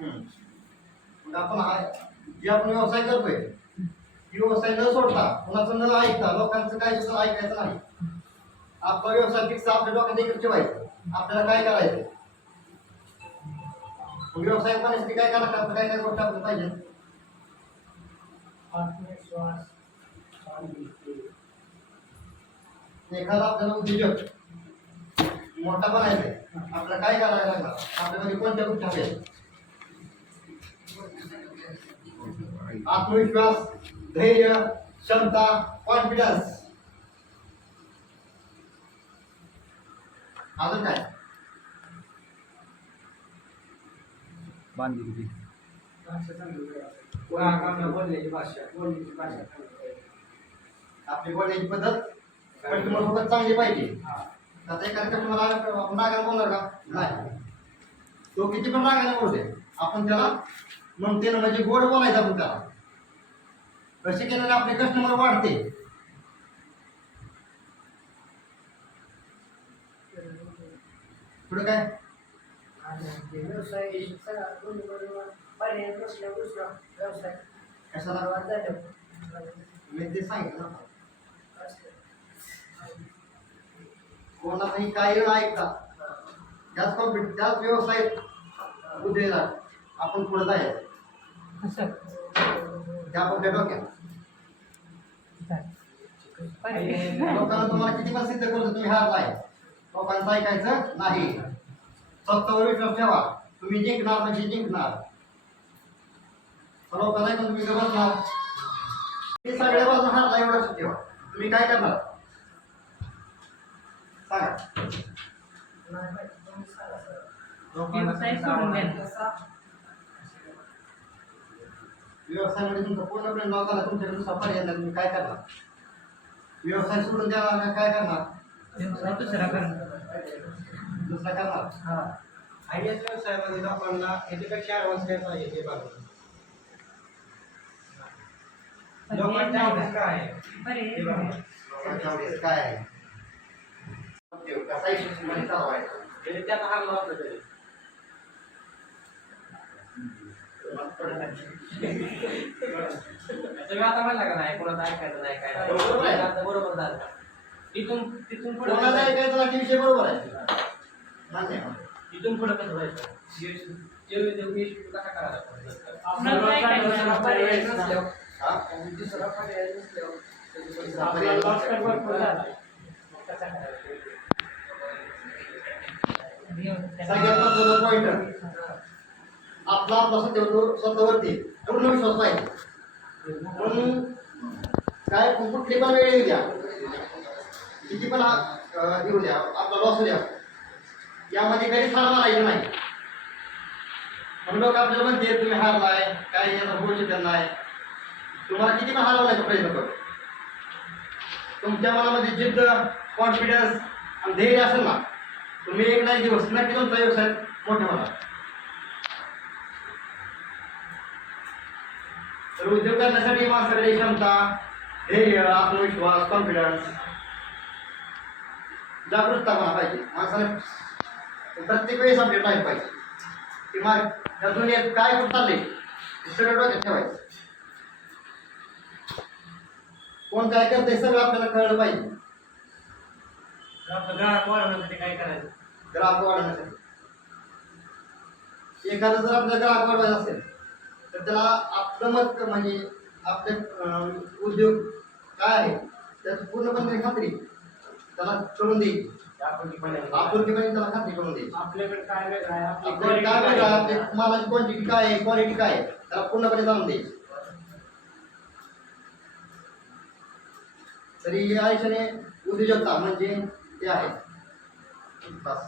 मग जे आपण व्यवसाय करतोय ती व्यवसाय न सोडता कोणाचं न ऐकता लोकांचं काय सुद्धा ऐकायचं नाही. आपला व्यवसाय फिक्स आपल्या डोक्यात एकच ठेवायचं. आपल्याला काय करायचं व्यवसाय करण्यासाठी काय करायचं आपलं काय काय गोष्टी आपल्याला पाहिजे. आत्मविश्वास, एखादा आपल्याला उद्योजक मोठा बनायचंय आपल्याला काय करायला लागणार. आपल्यामध्ये कोणत्या गोष्टी हव्या. आत्मविश्वास, धैर्य, क्षमता, कॉन्फिडन्स. अजून काय बांधिलकी, बोलण्याची भाषा आपली बोलण्याची पद्धत कस्टमर सोबत चांगली पाहिजे. आता एखाद्या कस्टमर आपण रागाने बोलणार का नाही. तो किती पण रागाने बोलते आपण त्याला म्हणते ना म्हणजे गोड बोलायचं आपण त्याला. कसे केल्याने आपले कस्टमर वाढते. पुढे काय व्यवसाय पर्याय नसल्यावर दुसरा व्यवसाय कशाला मी ते सांगितलं ना. कोणालाही काही न ऐकता त्याच व्यवसायात उद्योगात आपण पुढे जायचं. त्या आपल्या डोक्यात लोकांना तुम्हाला किती पण सिद्ध करतो तुम्ही हारलाय. लोकांचं ऐकायचं नाही. स्वतःवर विश्वास ठेवा. तुम्ही जिंकणार म्हणजे जिंकणार. लोकांना ऐकून तुम्ही बसणार. मी सगळ्या बाजून हारला एवढं ठेवा. तुम्ही काय करणार सांगा. व्यवसायामध्ये तुमचा पूर्णपणे लॉस झाला. तुमच्याकडे दुसरा पर्याय नाही. तुम्ही काय करणार. व्यवसाय सोडून द्यायला काय करणार. दुसरा करणार. आयडियाच व्यवसायामध्ये लोकांना याच्यापेक्षा ॲडव्हान्स काय पाहिजे ते बघा. लोकांच्या आवडीच काय आहे ते बघा. लोकांच्या आवडीच काय आहे. कसा यशस्वीपणे चालवायचा. म्हणजे त्यात हारला असलं तरी तुम्ही आता म्हणला का नाही कोणाचं ऐकायचं नाही काय बरोबर आहे. आता बरोबर झालं. तिथून पुढे कोणाला ऐकायचं नाही विषय बरोबर आहे. मान्य आहे. तिथून पुढे कसं व्हायचं कसा करायला हा? दुसरा पर्याय नसल्यावर सगळ्यात महत्त्वाचा पॉइंट आपला स्वतःवरती पूर्ण विश्वास पाहिजे. म्हणून काय कुठली पण वेळ येऊ द्या किती पण येऊ द्या आपला लॉस होऊ द्या यामध्ये कधीच हार मारायचं नाही. म्हणून लोक आपल्याला म्हणते तुम्ही हारलाय काय होऊ शकत नाही. तुम्हाला किती पण हरवण्याचा प्रयत्न करतो. तुमच्या मनामध्ये जिद्द कॉन्फिडन्स आणि धैर्य असेल ना तुम्ही एक नाही दिवस नक्की तुमचा व्यवसाय मोठा होणार. तर उद्योग करण्यासाठी माणसाकडे क्षमता धैर्य आत्मविश्वास कॉन्फिडन्स जागरूकता पाहिजे. माणसाने प्रत्येक वेळेस अपडेट राहिलं पाहिजे की मग या दुनियेत काय कुठं चाललंय हे सगळं डोक्यात ठेवायचं. कोण काय करतंय सगळं आपल्याला कळलं पाहिजे. ग्राहक वाढवण्यासाठी काय करायचं. ग्राहक वाढवण्यासाठी एखादं जर आपल्याला ग्राहक वाढवायचा असेल तर त्याला आपलं मत म्हणजे आपले उद्योग काय आहे त्याची पूर्णपणे खात्री त्याला करून देईल. आपुलकीपणे त्याला खात्री करून देईल. आपल्याकडे काय वेगळं आहे आपल्याकडे काय वेगळं आहे आपल्या मालाची क्वांटिटी काय आहे क्वालिटी काय आहे त्याला पूर्णपणे जाणून देईल. तरी आयुष्याने उद्योजकता म्हणजे ते आहे. बस.